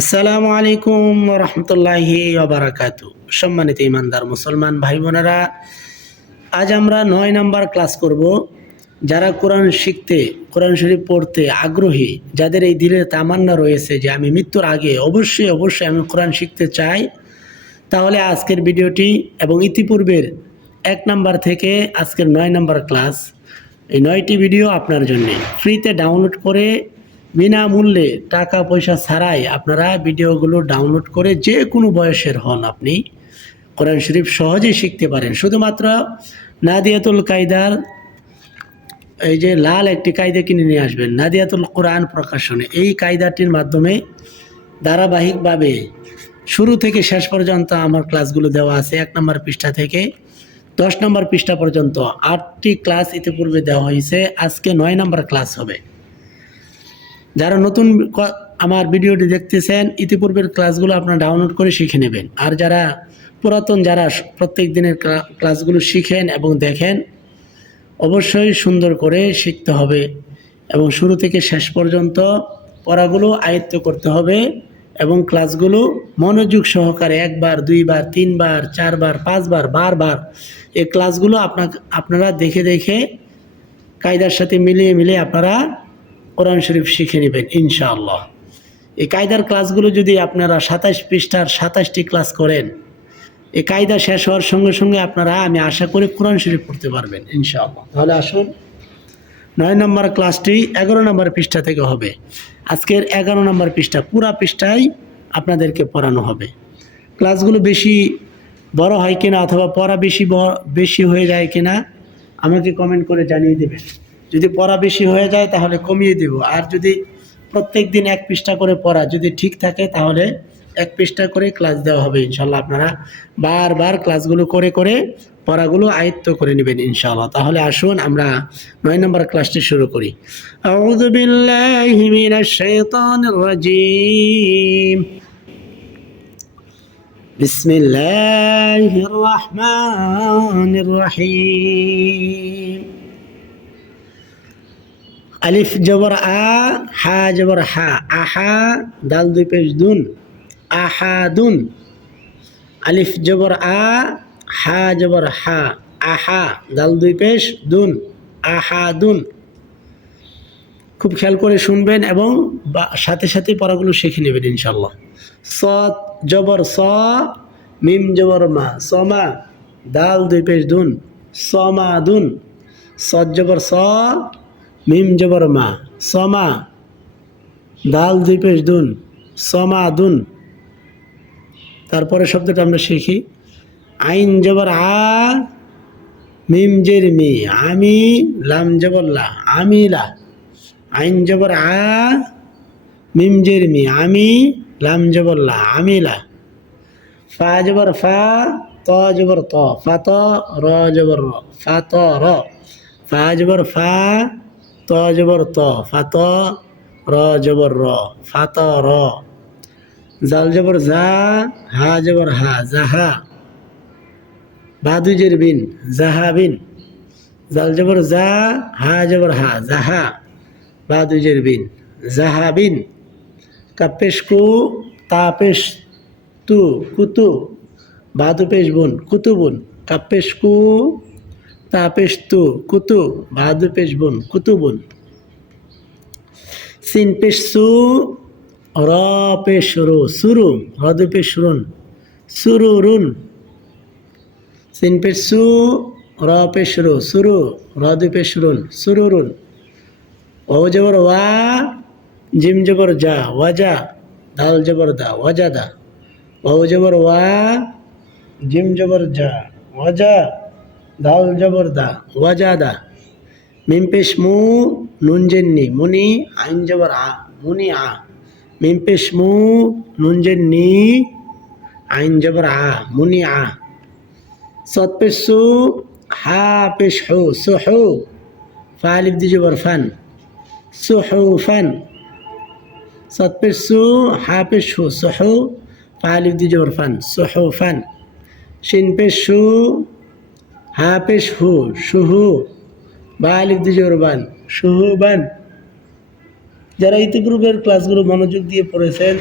আসসালামু আলাইকুম রহমতুল্লাহি বারাকাত সম্মানিত ইমানদার মুসলমান ভাই বোনেরা, আজ আমরা নয় নাম্বার ক্লাস করব। যারা কোরআন শিখতে, কোরআন শরীফ পড়তে আগ্রহী, যাদের এই দিনের তামান্না রয়েছে যে আমি মৃত্যুর আগে অবশ্যই অবশ্যই আমি কোরআন শিখতে চাই, তাহলে আজকের ভিডিওটি এবং ইতিপূর্বের এক নাম্বার থেকে আজকের নয় নাম্বার ক্লাস, এই নয়টি ভিডিও আপনার জন্য। ফ্রিতে ডাউনলোড করে বিনামূল্যে টাকা পয়সা ছাড়াই আপনারা ভিডিওগুলো ডাউনলোড করে যে কোনো বয়সের হন আপনি কোরআন শরীফ সহজেই শিখতে পারেন। শুধুমাত্র নাদিয়াতুল কায়দার এই যে লাল একটি কায়দা কিনে নিয়ে আসবেন। নাদিয়াতুল কোরআন প্রকাশনে এই কায়দাটির মাধ্যমে ধারাবাহিকভাবে শুরু থেকে শেষ পর্যন্ত আমার ক্লাসগুলো দেওয়া আছে। এক নম্বর পৃষ্ঠা থেকে দশ নম্বর পৃষ্ঠা পর্যন্ত আটটি ক্লাস ইতিপূর্বে দেওয়া হয়েছে। আজকে নয় নম্বর ক্লাস হবে। যারা নতুন আমার ভিডিওটি দেখতেছেন, ইতিপূর্বের ক্লাসগুলো আপনারা ডাউনলোড করে শিখে নেবেন। আর যারা পুরাতন, যারা প্রত্যেক দিনের ক্লাসগুলো শিখেন এবং দেখেন, অবশ্যই সুন্দর করে শিখতে হবে এবং শুরু থেকে শেষ পর্যন্ত পড়াগুলো আয়ত্ত করতে হবে এবং ক্লাসগুলো মনোযোগ সহকারে একবার, দুইবার, তিনবার, চারবার, পাঁচবার, বারবার এই ক্লাসগুলো আপনার আপনারা দেখে দেখে কায়দার সাথে মিলিয়ে মিলিয়ে আপনারা কোরআন শরীফ শিখে নেবেন, ইনশাআল্লাহ। এই কায়দার ক্লাসগুলো যদি আপনারা সাতাশ পৃষ্ঠার সাতাশটি ক্লাস করেন, এই কায়দা শেষ হওয়ার সঙ্গে সঙ্গে আপনারা, আমি আশা করি কোরআন শরীফ পড়তে পারবেন, ইনশাআল্লাহ। তাহলে আসুন, নয় নম্বর ক্লাসটি এগারো নম্বর পৃষ্ঠা থেকে হবে। আজকের এগারো নম্বর পৃষ্ঠা, পুরা পৃষ্ঠাই আপনাদেরকে পড়ানো হবে। ক্লাসগুলো বেশি বড় হয় কিনা অথবা পড়া বেশি বেশি হয়ে যায় কিনা আমাকে কমেন্ট করে জানিয়ে দেবেন। যদি পড়া বেশি হয়ে যায় তাহলে কমিয়ে দেব। আর যদি প্রত্যেক দিন এক পৃষ্ঠা করে পড়া যদি ঠিক থাকে তাহলে এক পৃষ্ঠা করে ক্লাস দেওয়া হবে ইনশাল্লাহ আপনারা বারবার ক্লাসগুলো করে করে পড়াগুলো আয়ত্ত করে নেবেন ইনশাল্লাহ তাহলে আসুন আমরা নয় নম্বর ক্লাসটি শুরু করি। আউযু বিল্লাহি মিনাশ শাইতানির আলিফ জবর আ, হা জবর হা, আহা, দাল দুই পেশ দুন, আহাদুন। আলিফ জবর আ, হা জবর হা, আহা, দাল দুই পেশ দুন, আহাদুন। খুব খেয়াল করে শুনবেন এবং সাথে সাথে পড়াগুলো শিখে নেবেন ইনশাল্লাহ স জবর স, মিম জবর মা, সমা, দাল দুই পেশ দুন সমা দুন সৎ জবর স মিম জবর মা, সমা, দাল দুই পেশ দুন, সমা দুন। তারপরে শব্দটা আমরা শিখি। আইন জবর আ, মিম জের মি, আমি, লাম জবর লা, আমি লা। আইন জবর আ, মিম জের মি, আমি, লাম জবর লা, আমি লা। ফা জবর ফা, ত জবর ত, ফা ত, র জবর র, ফা ত, র। ফা জবর ফা ত জবর ত, ফাত, র, জবর র ফা ত র। জাল জবর জা, হা জবর হা, জাহা। বাদুজের বিন, জাহা বিন। জাল জবর জা, হা জবর হা, জাহা। বাদুজের বিন, জাহা বিন। কাপেশ কু তাপেশ তু, কুতু। বাদু পেশ বুন কাপেশ কু তাপেশ তু কুতু বাদু পেশ বুন কুতুবুন সিন পেশ সু, র পেশ রু সুরু রদু পেশ রুন সুরুরুন সিন পেশ সু, র পেশ রু সুরু রদু পেশ রুন সুরুরুন ও জবর ওয়া, জিম জবর যা ওয়াজা দাল জবর দা ওয়াজাদা ও জবর ওয়া, জিম জবর যা ওয়াজা দাল জবরদা ওয়াজাদা মিমপেশ মু নুনজেন্নি মুনি, আইন জবর আ, মুনি আ। মিমপেশ মু নুনজেন্নি আইন জবর আ, মুনি আ। সৎপেশ হা পেশ হু সুহু ফালিব দি জবর ফান। সুহু ফান। সৎপেশ হা পেশ হু সুহু ফালিব দি জবর ফান সুহু ফান। শিনপেশু হা পেশ হু সুহু দি জবর বান। যারা ইতিপূর্বের ক্লাসগুলো মনোযোগ দিয়ে পড়েছেন,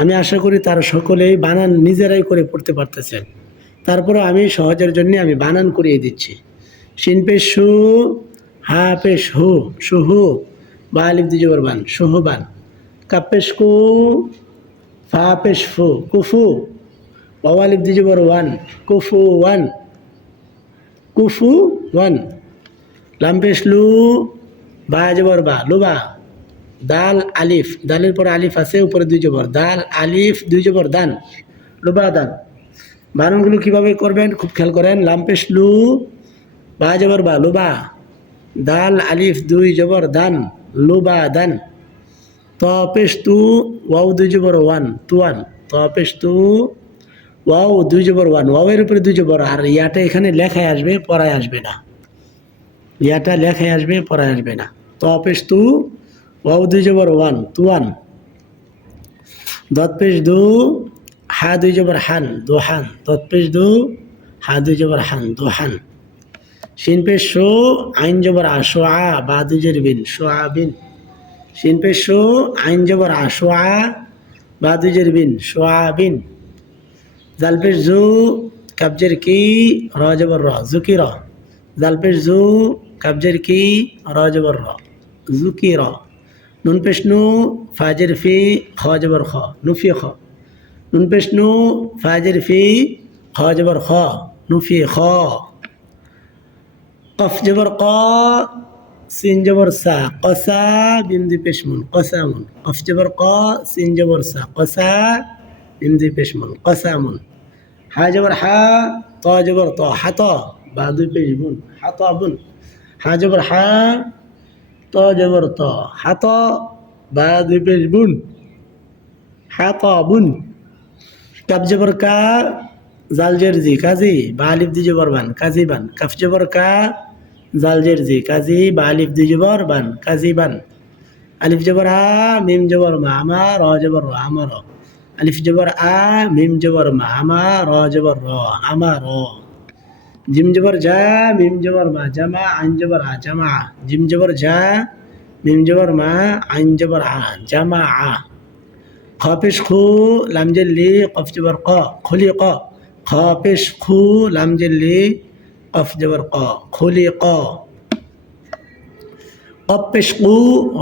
আমি আশা করি তারা সকলেই বানান নিজেরাই করে পড়তে পারতেছেন। তারপরে আমি সহজের জন্য আমি বানান করিয়ে দিচ্ছি। শিন পেশ সু হা পেশ হু সুহু বা আলিফ দিজবর বান সুহুবান কাপ পেশ কু ফা পেশ ফু, কুফু। ওয়ালিফ দিজবর ওয়ান কুফু ওয়ান। কুফু ওয়ান লাম্পেশ লু, বা জবর বা লুবা দাল, আলিফ। দালের পরে আলিফ আছে, উপরে দুই জবর। দাল, আলিফ, দুই জবর, দান। লুবা দান। বানানগুলো কীভাবে করবেন? খুব খেয়াল করেন। লাম্পেশ লু, বা জবর বা লুবা দাল, আলিফ, দুই জবর, দান। লুবা দান। তপেশ তু ওয়াও দুই জবর, ওয়ান তুয়ান তপেশ তু ওয়াও, দুই জবর ওয়ান। ওয়াওয়ের উপরে দুই জবর। আর ইয়াটা এখানে লেখায় আসবে, পড়ায় আসবে না। ইয়াটা লেখায় আসবে, পড়ায় আসবে না। তো তপেশ তু, ওয়াও, দুই জবর ওয়ান তুয়ান ওয়ান। পেশ দু, হা, দুই জবর হান দোহান দত পেশ দু, হা, দুই জবর হান দোহান শিন পেশ শো, আইন জবর আশো আ, বা দুই জের বিন, শো আ বিন। শিন পেশ শো, আইন জবর আশো আ, বা দুই জের বিন, শো আ বিন। জাল পেশ জু কাবজের কি র জবর র জুকি র জাল পেশ জু কাবজের কি র জবর জুকি র নুন পেশ নু ফাজের ফি খ জবর খ নুফি খ নুন পেশ নু ফাজের ফি খ খ নুফি খ কফ জবর ক সিন জবর সা কসা বিন্দু পেশমুন কসামুন কফ জবর ক সিন জবর সা কসা বিন্দু পেশমুন কসামুন হা জবর হা, ত জবর ত হাত বা দুই পেজ বুন হাত বুন। হা জবর হা, ত জবর ত হাত বা দুই পেজ বুন। হাত বুন। কাব জবর কা, জাল জেরজি কাজী, বা আলিফ দি জবর বান, কাজী বান। কাফ জবর কা, জাল জেরজি কাজী, বা আলিফ দি জবর বান, কাজী বান। আলিফ জবর হা, মিম জবর মা আমা র জবর র আমার আলিফ জবর আ, মিম জবর মা, আমা, র জবর র, আমা, র। জিম জবর যা মিম জবর মা, জামা, আইন জবর আ, জামা। জিম জবর যা মিম জবর মা, আইন জবর আ, জামা আ। খপিস খু লামজেল্লি কফ জবর ক, খুলি ক। খপিস খু লামজেল্লি কফ জবর ক, খুলি ক। কপিস কু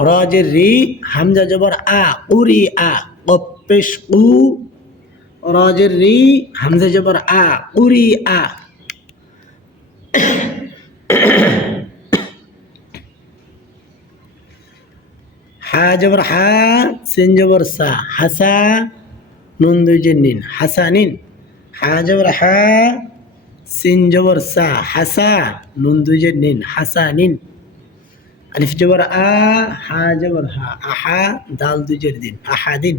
রজের রি হামজা জবর আ উরি আ কপ পেশ উ, রজের রি, হামজে জবর আ, উরি আ। হা জবর হা, সিন জবর সা, হাসা, নুন দুই নিন, হাসা নিন। হা জবর হা, সিন জবর সা, হাসা, নুন দুই নিন, হাসা নিন। আলিফ জবর আ, হা জবর হা, আহা, দাল দুজের দিন, আহা দিন।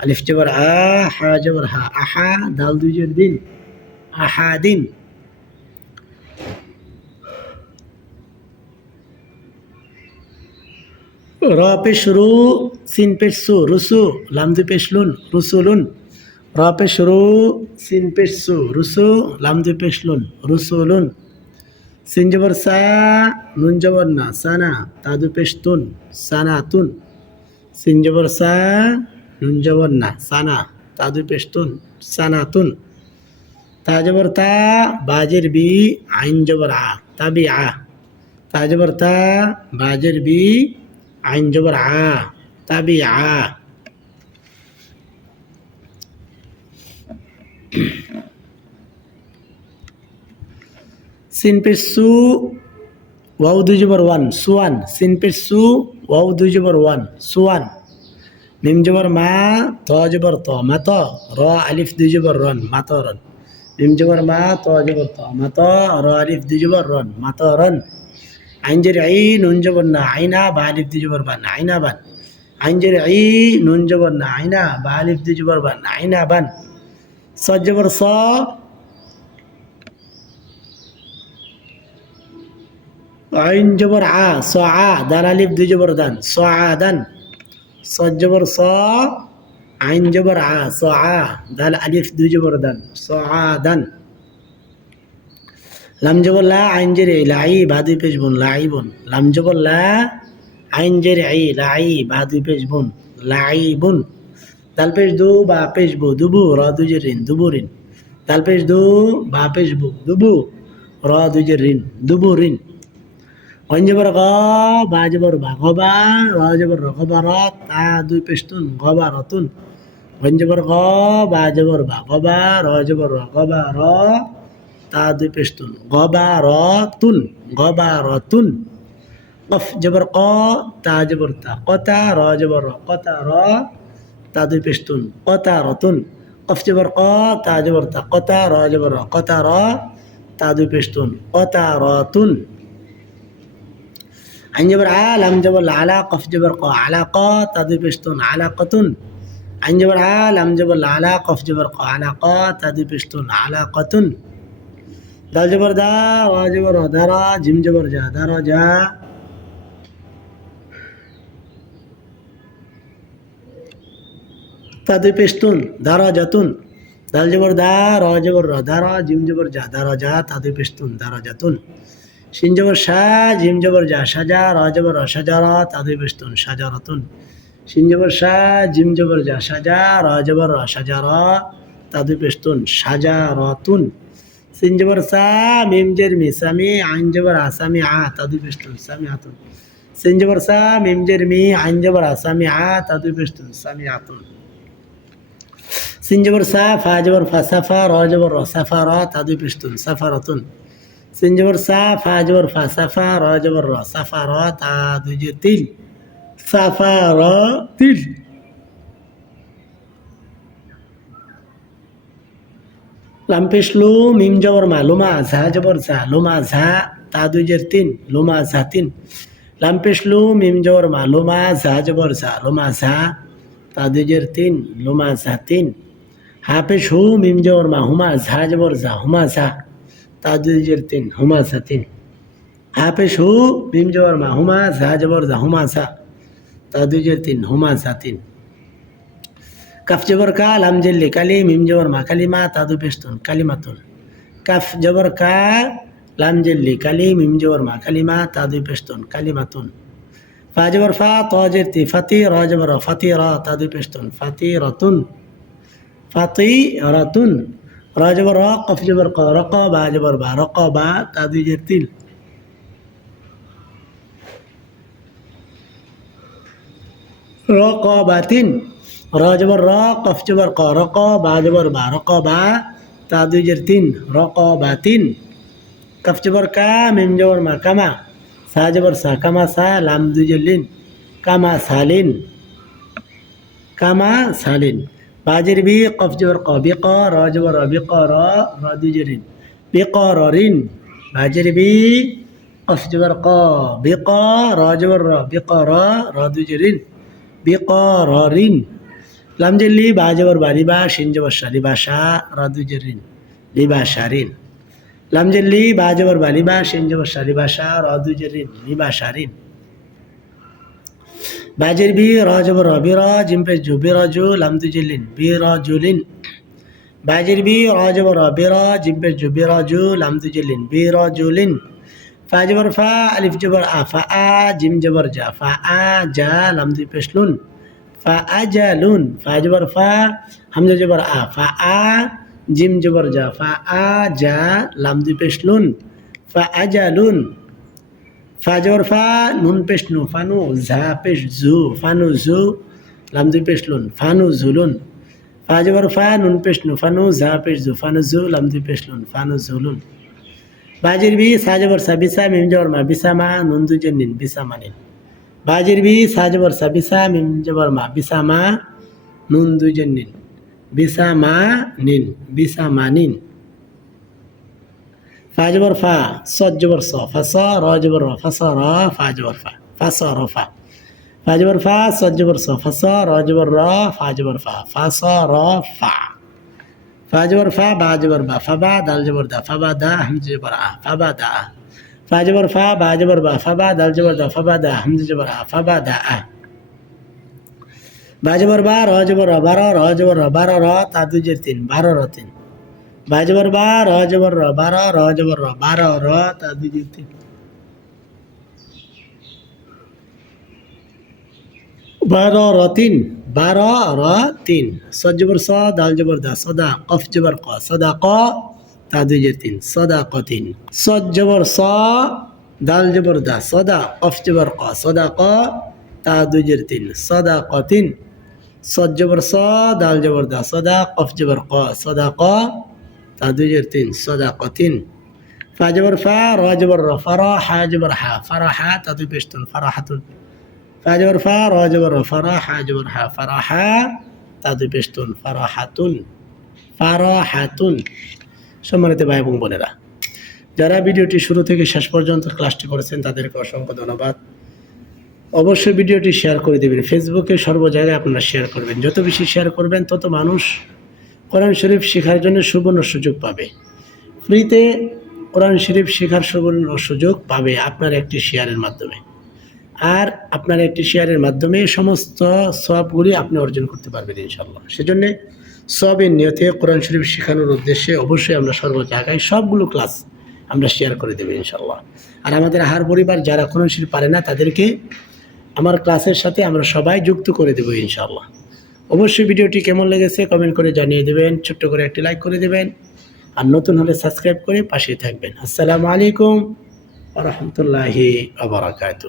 আলিফ জবর আ, হা জবর হা, আহা, দাল দুই জের দিন। আহাদিন র পেশ রু সিন পেশ সু, রুসু, লাম দু পেশ লুন। রুসুলুন র পেশ রু সিন পেশ সু, রুসু, লাম দু পেশ লুন। রুসুলুন সিন জবর সা, নুন জবর না সানা তাদু পেশ তুন সানা তুন। সিন জবর সা নুন জবর না, সানা তাদু পেশ তুন সানা তুন তা জবর তা বাজের বি আইন জবর আ, তাবি আ। তা জবর তা, বাজের বি আইন জবর আ, তাবি আ। সিন পেশ সু ওয়াও দুই জবর ওয়ান, সুয়ান। সিন পেশ সু ওয়াও দুই ওয়ান, সুয়ান। মিম জবর মা, ত জবর ত মাত র আলিফ, দুই জবর রন মাত রন মিম জবর মা, ত জবর ত মাত র আলিফ, দুই জবর রন মাত রন আইন জের আই নুন জবর না, আইনা, বা আলিফ, দুই জবর বান, আইনা বান। আইন জের আই নুন জবর না, আইনা, বা আলিফ, দুই জবর বান, আইনা বান। সদ জবর স, আইন জবর আ, স আ দাল আলিফ, দুই জবর দান, স আ, দান। সদ জবর স আইন জবর আ স আ দাল আলিফ দুই জবর দান স আ দান লাম জবর লা আইন জের এই লাই বা দুই পেশ বোন লাই বোন লাম জবর লা আইন জের এই লাই বা দুই পেশ বোন লাই বোন দাল পেশ দু বা পেশ বু দুবু র দুজের ঋণ দুবু ঋণ দাল পেশ দু বা পেশ বু দুবু র দুজের ঋণ দুবু ঋণ গঞ্জবর গ বা জবর বা গবা র জবর তা দুই পেশতুন গবা রতুন গঞ্জবর গ বা জবর বা গবা র জবর তা, দুই পেশতুন গবা র গবা রতুন কফ, জবর ক, তা, জবর তা কতা র জবর র কতা র তা, দুই পেশতুন কতা রতুন কফ, জবর ক, তা, জবর তা কতা র জবর র কতা র তা, দুই পেশতুন কতা রতুন عن جبر عالم جبر العلاقة في جبر قا علاقات هذه بيشتون علاقة. عن جبر عالم جبر العلاقة في جبر قا علاقات هذه بيشتون علاقة. دا جبر دا را جبر دا را جم جبر جا دا را جا. تادي بيشتون دا دارا جاتون دا جبر دا را جبر دا را جم جبر جا دا را جا. تادي بيشتون دا دارا جاتون পেশতুন দারা জবর যা সাজা, র জবর সাজারা তা দুই পেশতুন সাজারাতুন শিন জবর শাহ জিম জবর যা সাজা, র জবর সাজারা তা দুই পেশতুন সাজারাতুন সিন জবর সা, মিম জের মি সামি আইন জবর আসামি আ তা দুই সামি আতুন। সিন জবর সা, মিম মি, আইন জবর আসামি আ তা দুই সামি আতুন। সিন জবর সা, ফা জবর ফা সাফা র জবর সাফা র তা দুই পেশতুন সাফারাতুন সিন জবর সা ফা জবর ফা সাফা র জবর র সাফা র তা দুই যে তিন সাফা র তিন লাম্পেশ লু মিম জবর মা লুমা ঝা জবর ঝা লুমা ঝা তা দুই জের তিন লুমা ঝা তিন লাম্পেশ লু মিম জবর মা লুমা ঝা জবর ঝা লুমা ঝা তা দুই জের তিন লুমা ঝা তিন হাফেশ হু মিম জবর মা হুমা ঝা জবর ঝা হুমা ঝা তা দুই জের তিন। হাফেশ হু মিম জবর মা হুমা ঝা জবর ঝা হুমা ঝা তা দুই জের তিন হুমা ঝা তিন। কাফ জবর কা, লাম জেল্লি কালি, মিম জবর মা কালিমা, তাদু পেস্তুন কালিমাতুন। কাফ জবর কা, লাম জেল্লি কালি, মিম জবর মা কালিমা, তাদু পেস্তুন কালিমাতুন। ফা জবর ফা, ত জেরতি ফাতি, র জবর ফাতি, র, তাদু পেস্তুন ফাতি, রতুন। ফাতি, রতুন। র জবর র কফ জবর ক রক বা জবর বা রক বা তাদু জেরতিল রকবাতিন র জবর র কফ জবর ক রক বা জবর বা রক বা তা দুই জের তিন। রকবাতিন কফ জবর কা মিম জবর মা কামা সা জবর সা, কামা সা, লাম দুই জের লিন, কামা সালিন কামা সালিন। বাজের বি কফ জবর ক বি ক র জবর র র র দুই জের রিন বাজের বি কফ জবর ক বি ক র জবর র বি র র দুই জের রিন লামজের লি বা জবর বা রিবা শিন জবর সা রিবা সা র দুই জের রিন রিবা সা রিন লামজের লি বা জবর বা রিবা শিন জবর সা রিবা সা র দুই জের রিন রিবা সা রিন বাজের বি র জবর র বি র জিম পে জু বি র জু লাম দুই জের লিন। বি র জু লিন বাজের বি র জবর র বি র জিম পে জু বি র জু লাম লিন। বি র জু ফা, আলিফ জবর আ, ফা আ, জিম জবর যা ফা আ, জা লাম দুই পেশ লুন। ফা আ, জা, লুন। ফা জবর ফা, হামজা জবর আ, ফা আ, জিম জবর যা ফা আ, জা লাম দুই পেশ লুন। ফা আ যা লুন। ফা জবর ফা, নুন পেশ নু ফানু ঝা পেশ জু ফানু জু, লাম দুই পেশ লুন ফানু জুলুন ফা জবর ফা, নুন পেশ নু ফানু ঝা পেশ জু ফানু জু, লাম দুই পেশ লুন ফানু জুলুন বাজির বি সাজবর সাবিসা মিম জবর মা বিসামা নুন দুজন নিন বিসামা নিন। বাজির বি সাজবর সাবিসা মিম জবর মা বিসামা নুন দুজন নিন বিসামা নিন বিসামা নিন। ফাজবর ফা সদ জবর স ফাস র জবর র ফাস র ফা জবর ফা ফাস র ফা ফাজবর ফা সদ জবর স ফাস র জবর র ফা জবর ফা ফাস র ফা ফা জবর ফা বা জবর বা ফা বা দাল জবর দা ফা বা দা। হামজ জবর আ ফা বা দা আ ফা জবর ফা বা জবর বা দাল দা। ফা বা দা হামজ আ ফা বা দা আ বা জবর বা র জবর র বারো, র র তা তিন, বারো, র, তিন। বা জবর বা র জবর র, বারো, র, জবর র, বারো, র, তা দুই জের তিন। বারো রতিন বারো, র, তিন। সজ্জবর স, দাল জবর দা, সদা, কফ জবর ক, সদা ক, তা দুই জের তিন। সদা কতিন সজ্জবর স দাল জবর দা, সদা, কফ জবর ক, সদা ক, তা দুই জের তিন। সদা কতিন সজ্জবর স, দাল জবর দা, সদা, কফ জবর ক, সদা ক তা দুই জের তিন সদা কতিন ফাজবর ফা রাজবর র ফারা হাজবর হা ফারা হা তা দুই পেশতুন ফারাহাতুন। ফাজবর ফা রাজবর র ফারা হাজবর হা ফারাহা তা দুই পেশতুন ফারাহাতুন। ফারাহাতুন। সম্মানিত ভাই এবং বোনেরা, যারা ভিডিওটি শুরু থেকে শেষ পর্যন্ত ক্লাসটি করেছেন, তাদেরকে অসংখ্য ধন্যবাদ। অবশ্যই ভিডিওটি শেয়ার করে দেবেন। ফেসবুকে সর্ব জায়গায় আপনারা শেয়ার করবেন। যত বেশি শেয়ার করবেন, তত মানুষ কোরআন শরীফ শেখার জন্য সুবর্ণ সুযোগ পাবে। ফ্রিতে কোরআন শরীফ শেখার সুবর্ণ সুযোগ পাবে আপনার একটি শেয়ারের মাধ্যমে। আর আপনার একটি শেয়ারের মাধ্যমে সমস্ত সবগুলি আপনি অর্জন করতে পারবেন ইনশাল্লাহ সেজন্য সবের নিয়তে কোরআন শরীফ শেখানোর উদ্দেশ্যে অবশ্যই আমরা সর্ব জায়গায় সবগুলো ক্লাস আমরা শেয়ার করে দেবো ইনশাল্লাহ আর আমাদের আহার পরিবার যারা কোরআন শরীফ পারে না, তাদেরকে আমার ক্লাসের সাথে আমরা সবাই যুক্ত করে দেবো ইনশাল্লাহ অবশ্যই ভিডিওটি কেমন লেগেছে কমেন্ট করে জানিয়ে দেবেন, ছোট্ট করে একটি লাইক করে দেবেন, আর নতুন হলে সাবস্ক্রাইব করে পাশে থাকবেন। আসসালামু আলাইকুম রহমতুল্লাহি আবরাকাতু